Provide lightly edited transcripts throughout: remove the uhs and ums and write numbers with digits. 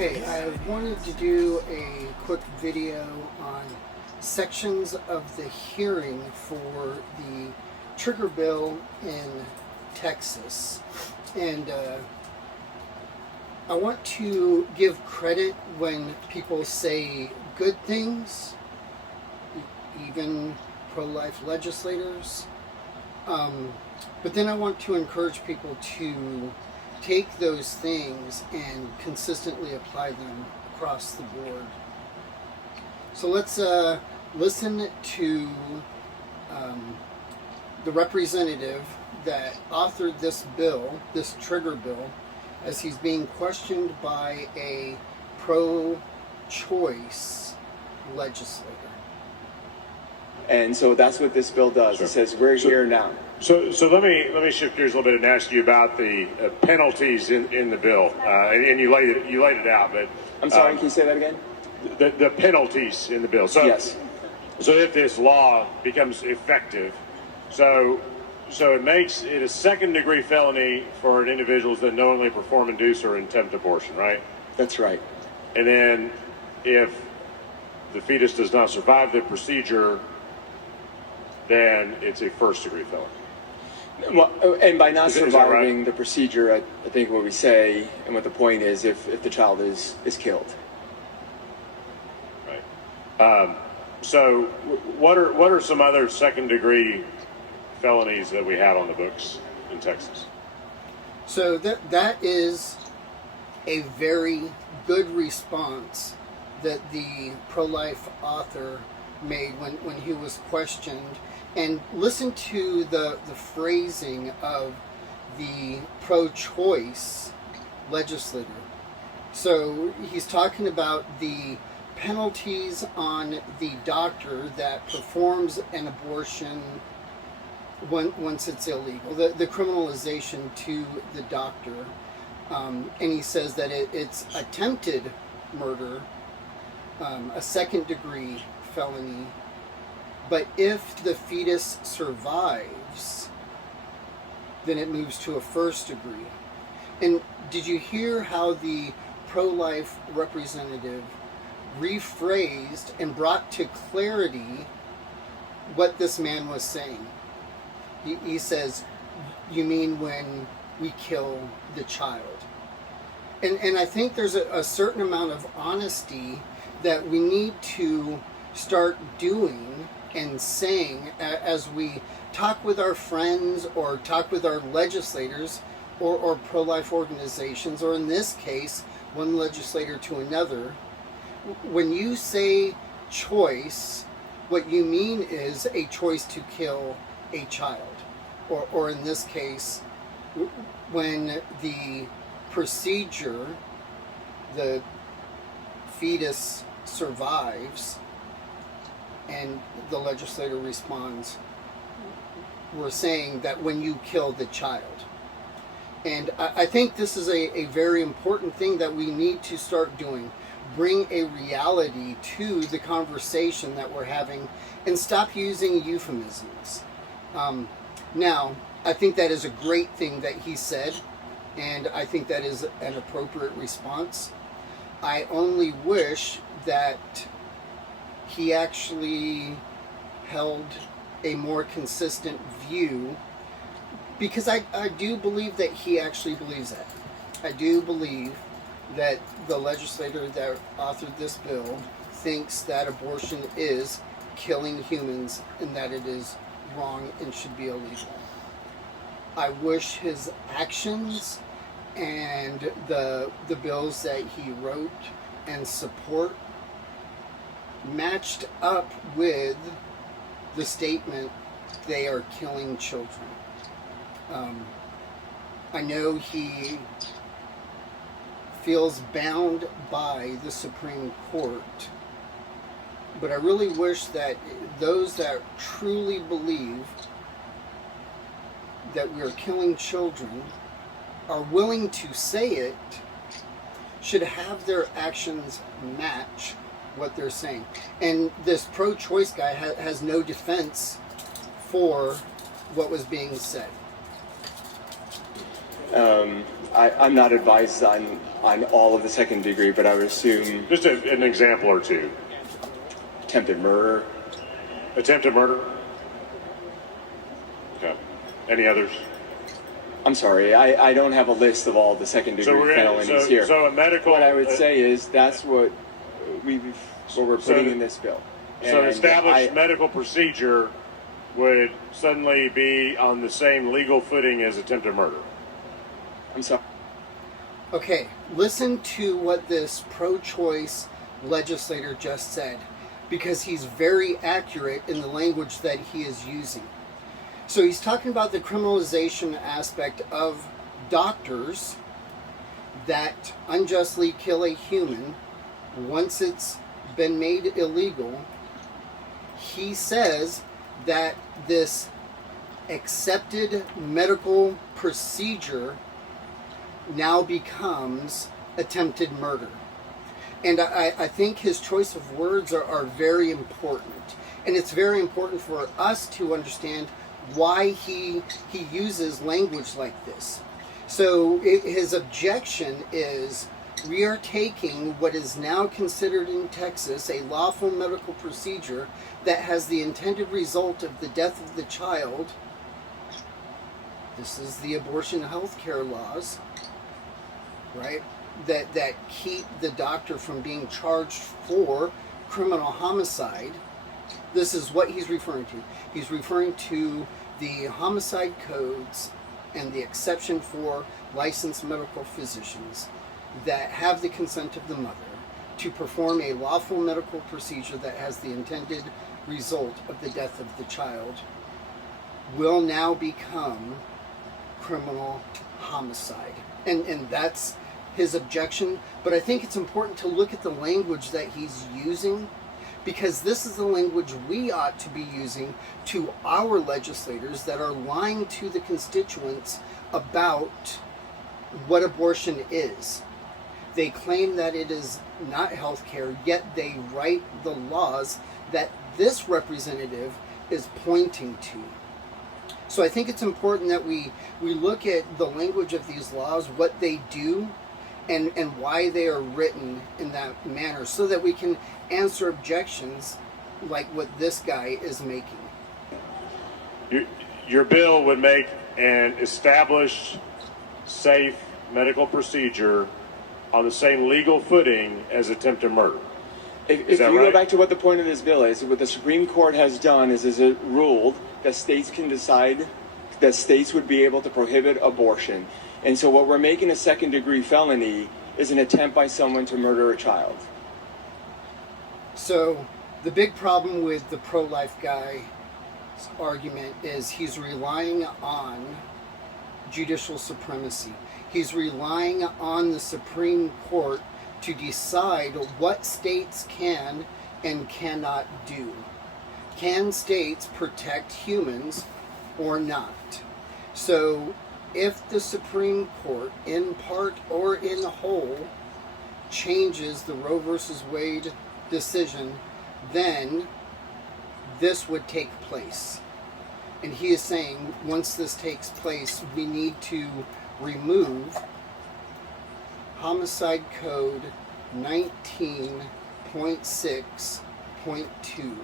Okay, I wanted to do a quick video on sections of the hearing for the trigger bill in Texas. And I want to give credit when people say good things, even pro-life legislators. But then I want to encourage people to take those things and consistently apply them across the board. So let's listen to the representative that authored this bill, this trigger bill, as he's being questioned by a pro-choice legislator. And so that's what this bill does. Sure. It says we're here now. So let me shift gears a little bit and ask you about the penalties in the bill, and you laid it out. But I'm sorry, can you say that again? The penalties in the bill. So Yes. So if this law becomes effective, so it makes it a second-degree felony for an individual that knowingly perform, induce, or attempt abortion, right? That's right. And then if the fetus does not survive the procedure, then it's a first-degree felony. Well, and by not Is that surviving right? the procedure, I think what we say and what the point is, if the child is killed. Right. So what are some other second-degree felonies that we have on the books in Texas? So that is a very good response that the pro-life author made when he was questioned. And listen to the phrasing of the pro-choice legislator. So he's talking about the penalties on the doctor that performs an abortion once it's illegal, the criminalization to the doctor. And he says that it's attempted murder, a second-degree felony. But if the fetus survives, then it moves to a first degree. And did you hear how the pro-life representative rephrased and brought to clarity what this man was saying? He says, you mean when we kill the child? And I think there's a certain amount of honesty that we need to start doing and saying as we talk with our friends or talk with our legislators or pro-life organizations, or in this case, one legislator to another. When you say choice, what you mean is a choice to kill a child. Or in this case, when the procedure, the fetus survives, and the legislator responds, we're saying that when you kill the child. And I think this is a very important thing that we need to start doing. Bring a reality to the conversation that we're having and stop using euphemisms. Now, I think that is a great thing that he said, and I think that is an appropriate response. I only wish that he actually held a more consistent view, because I do believe that he actually believes that. I do believe that the legislator that authored this bill thinks that abortion is killing humans and that it is wrong and should be illegal. I wish his actions and the bills that he wrote and support matched up with the statement, they are killing children. I know he feels bound by the Supreme Court, but I really wish that those that truly believe that we are killing children are willing to say it, should have their actions match what they're saying. And this pro-choice guy has no defense for what was being said. I'm not advised on all of the second degree, but I would assume Just an example or two. attempted murder. Attempted murder. Okay. Any others? I'm sorry, I don't have a list of all the second degree felonies here. So a medical. What I would say is that's what we're putting in this bill. So an And established I- medical procedure would suddenly be on the same legal footing as attempted murder. I'm sorry. Okay, listen to what this pro-choice legislator just said, because he's very accurate in the language that he is using. So he's talking about the criminalization aspect of doctors that unjustly kill a human once it's been made illegal. He says that this accepted medical procedure now becomes attempted murder. And I think his choice of words are very important. And it's very important for us to understand why he uses language like this. So his objection is, we are taking what is now considered in Texas a lawful medical procedure that has the intended result of the death of the child. This is the abortion health care laws, right? That keep the doctor from being charged for criminal homicide. This is what he's referring to. He's referring to the homicide codes and the exception for licensed medical physicians that have the consent of the mother to perform a lawful medical procedure that has the intended result of the death of the child will now become criminal homicide. And that's his objection. But I think it's important to look at the language that he's using, because this is the language we ought to be using to our legislators that are lying to the constituents about what abortion is. They claim that it is not health care, yet they write the laws that this representative is pointing to. So I think it's important that we look at the language of these laws, what they do, and why they are written in that manner, so that we can answer objections like what this guy is making. Your bill would make an established, safe medical procedure on the same legal footing as attempted murder. If you go back to what the point of this bill is, what the Supreme Court has done is it ruled that states can decide that states would be able to prohibit abortion. And so what we're making a second degree felony is an attempt by someone to murder a child. So the big problem with the pro-life guy's argument is he's relying on judicial supremacy. He's relying on the Supreme Court to decide what states can and cannot do. Can states protect humans or not? So if the Supreme Court, in part or in whole, changes the Roe versus Wade decision, then this would take place. And he is saying once this takes place, we need to remove Homicide Code 19.6.2,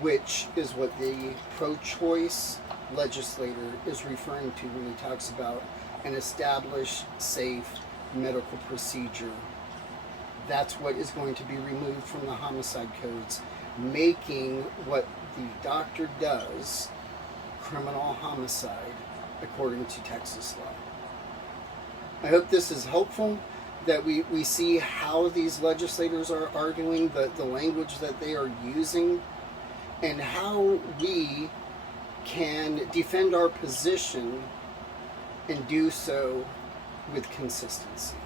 which is what the pro-choice legislator is referring to when he talks about an established, safe medical procedure. That's what is going to be removed from the homicide codes, making what the doctor does criminal homicide according to Texas law. I hope this is helpful, that we see how these legislators are arguing, the language that they are using, and how we can defend our position and do so with consistency.